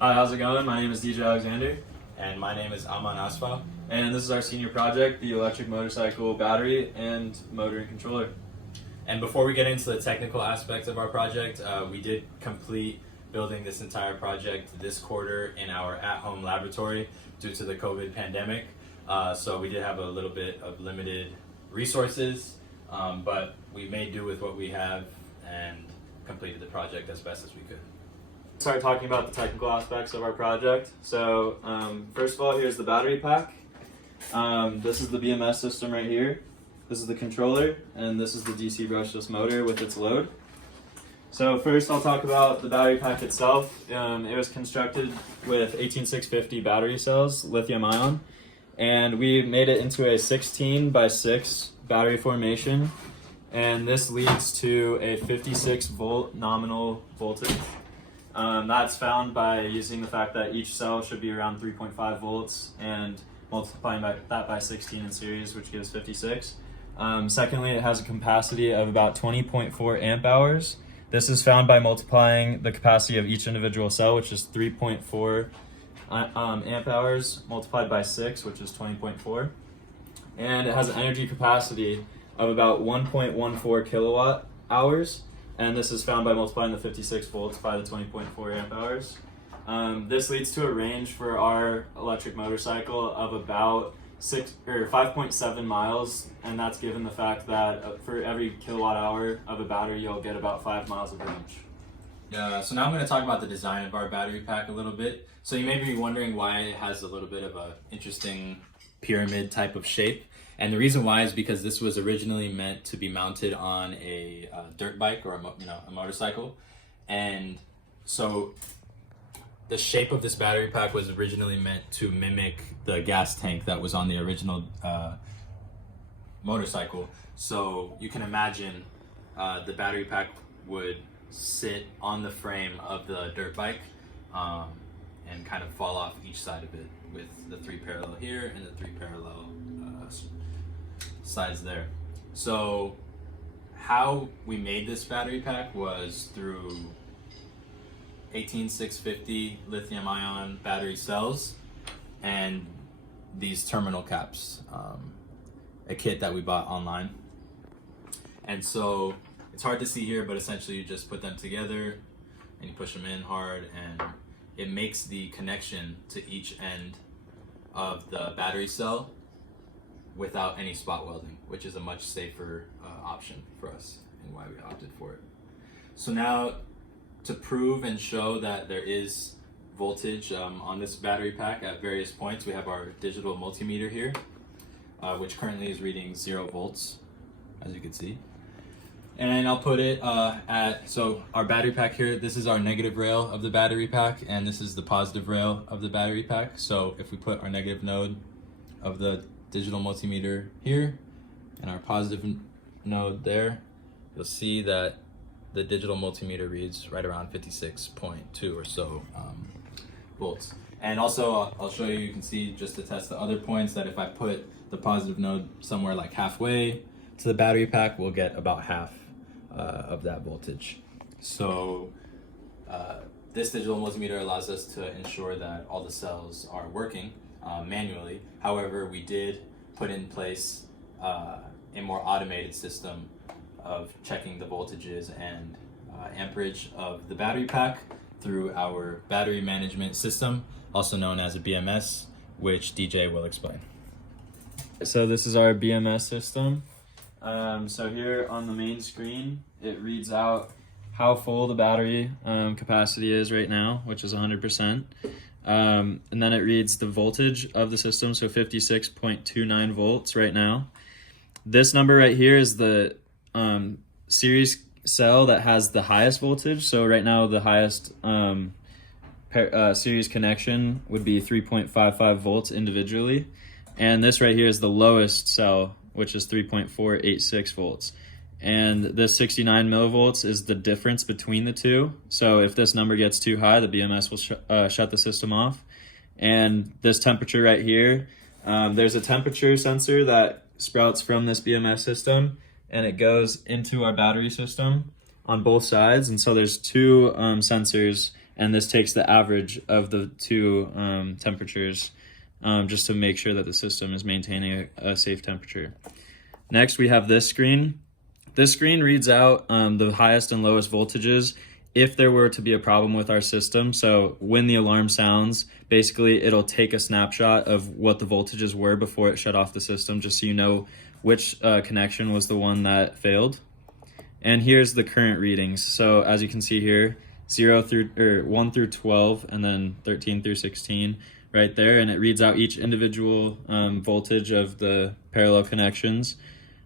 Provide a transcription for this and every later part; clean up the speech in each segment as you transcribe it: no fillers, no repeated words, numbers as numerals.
Hi, how's it going? My name is DJ Alexander, And my name is Aman Asfa. and this is our senior project, the electric motorcycle battery and motor and controller. And before we get into the technical aspects of our project, we did complete building this entire project this quarter in our at-home laboratory due to the COVID pandemic. So we did have a little bit of limited resources, but we made do with what we have and completed the project as best as we could. Start talking about the technical aspects of our project. So first of all, here's the battery pack. This is the BMS system right here. This is the controller, and this is the DC brushless motor with its load. So first I'll talk about the battery pack itself. It was constructed with 18650 battery cells, lithium-ion, and we made it into a 16 by 6 battery formation, and this leads to a 56 volt nominal voltage. That's found by using the fact that each cell should be around 3.5 volts and multiplying that by 16 in series, which gives 56. Secondly, it has a capacity of about 20.4 amp hours. This is found by multiplying the capacity of each individual cell, which is 3.4 amp hours, multiplied by 6, which is 20.4. And it has an energy capacity of about 1.14 kilowatt hours. And this is found by multiplying the 56 volts by the 20.4 amp hours. This leads to a range for our electric motorcycle of about 5.7 miles, and that's given the fact that for every kilowatt hour of a battery, you'll get about 5 miles of range. So now I'm going to talk about the design of our battery pack a little bit. So you may be wondering why it has a little bit of a interesting pyramid type of shape. And the reason why is because this was originally meant to be mounted on a dirt bike or a motorcycle. And so the shape of this battery pack was originally meant to mimic the gas tank that was on the original motorcycle. So you can imagine the battery pack would sit on the frame of the dirt bike and kind of fall off each side of it, with the 3 parallel here and the 3 parallel sides there. So how we made this battery pack was through 18650 lithium-ion battery cells and these terminal caps, a kit that we bought online. And so it's hard to see here, but essentially you just put them together and you push them in hard, and it makes the connection to each end of the battery cell without any spot welding, which is a much safer option for us and why we opted for it. So now, to prove and show that there is voltage on this battery pack at various points, we have our digital multimeter here, which currently is reading 0 volts, as you can see. And I'll put it so our battery pack here, this is our negative rail of the battery pack, and this is the positive rail of the battery pack. So if we put our negative node of the digital multimeter here and our positive node there, you'll see that the digital multimeter reads right around 56.2 or so volts. And also I'll show you, you can see just to test the other points, that if I put the positive node somewhere like halfway to the battery pack, we'll get about half of that voltage. So this digital multimeter allows us to ensure that all the cells are working manually. However, we did put in place a more automated system of checking the voltages and amperage of the battery pack through our battery management system, also known as a BMS, which DJ will explain. So this is our BMS system. So here on the main screen, it reads out how full the battery capacity is right now, which is 100%. And then it reads the voltage of the system, so 56.29 volts right now. This number right here is the series cell that has the highest voltage. So right now the highest series connection would be 3.55 volts individually. And this right here is the lowest cell, which is 3.486 volts. And this 69 millivolts is the difference between the two. So if this number gets too high, the BMS will shut the system off. And this temperature right here, there's a temperature sensor that sprouts from this BMS system, and it goes into our battery system on both sides. And so there's two sensors, and this takes the average of the two temperatures just to make sure that the system is maintaining a safe temperature. Next, we have this screen. This screen reads out the highest and lowest voltages if there were to be a problem with our system. So when the alarm sounds, basically it'll take a snapshot of what the voltages were before it shut off the system, just so you know which connection was the one that failed. And here's the current readings. So as you can see here, 1 through 12, and then 13 through 16 right there, and it reads out each individual voltage of the parallel connections.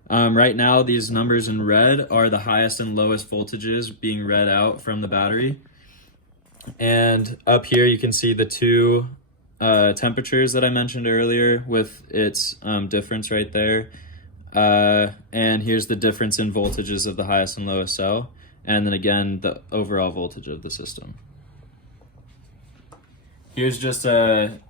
Right now, these numbers in red are the highest and lowest voltages being read out from the battery. And up here, you can see the two temperatures that I mentioned earlier with its difference right there. And here's the difference in voltages of the highest and lowest cell. And then again, the overall voltage of the system. Here's just a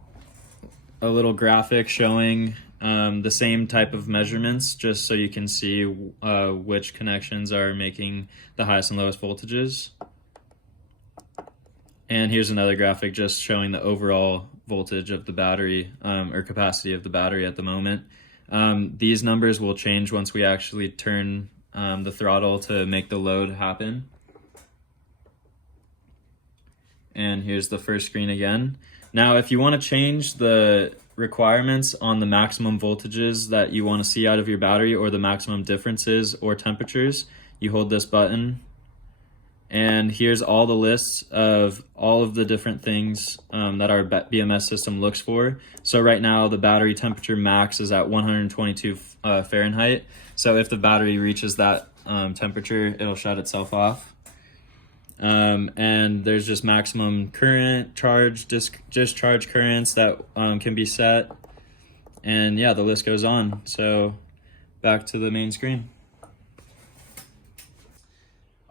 little graphic showing the same type of measurements, just so you can see which connections are making the highest and lowest voltages. And here's another graphic just showing the overall voltage of the battery, or capacity of the battery at the moment. These numbers will change once we actually turn the throttle to make the load happen. And here's the first screen again. Now, if you want to change the requirements on the maximum voltages that you want to see out of your battery, or the maximum differences or temperatures, you hold this button. And here's all the lists of all of the different things that our BMS system looks for. So right now, the battery temperature max is at 122 Fahrenheit. So if the battery reaches that temperature, it'll shut itself off. And there's just maximum current, charge, discharge currents that can be set. And yeah, the list goes on. So back to the main screen.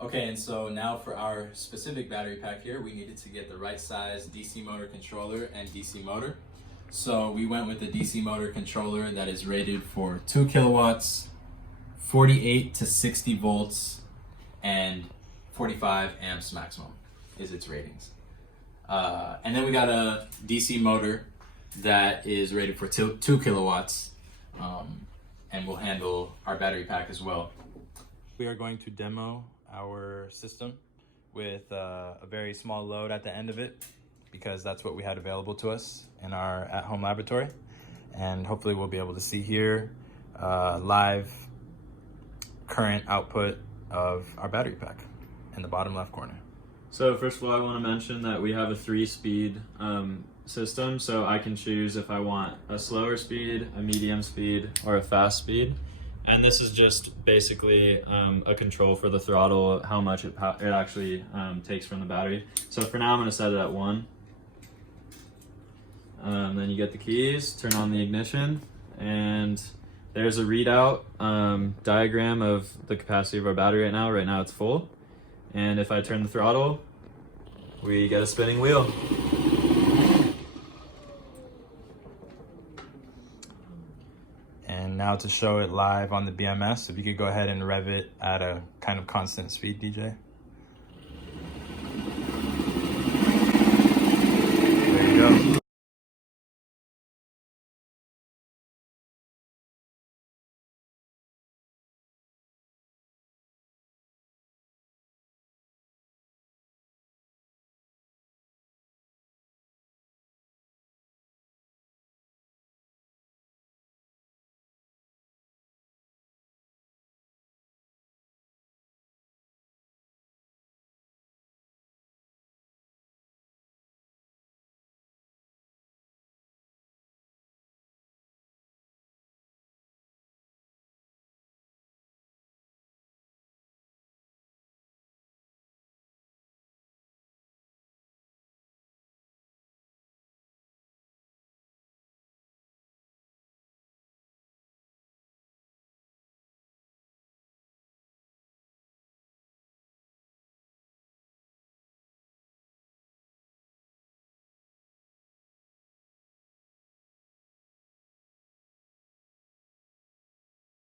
Okay, and so now for our specific battery pack here, we needed to get the right size DC motor controller and DC motor. So we went with the DC motor controller that is rated for 2 kilowatts, 48 to 60 volts, and 45 amps maximum is its ratings. And then we got a DC motor that is rated for 2 kilowatts and will handle our battery pack as well. We are going to demo our system with a very small load at the end of it, because that's what we had available to us in our at-home laboratory. And hopefully we'll be able to see here live current output of our battery pack in the bottom left corner. So first of all, I want to mention that we have a 3-speed system, so I can choose if I want a slower speed, a medium speed, or a fast speed. And this is just basically a control for the throttle, how much it actually takes from the battery. So for now, I'm going to set it at 1. Then you get the keys, turn on the ignition, and there's a readout diagram of the capacity of our battery right now. Right now it's full. And if I turn the throttle, we get a spinning wheel. And now to show it live on the BMS, if you could go ahead and rev it at a kind of constant speed, DJ.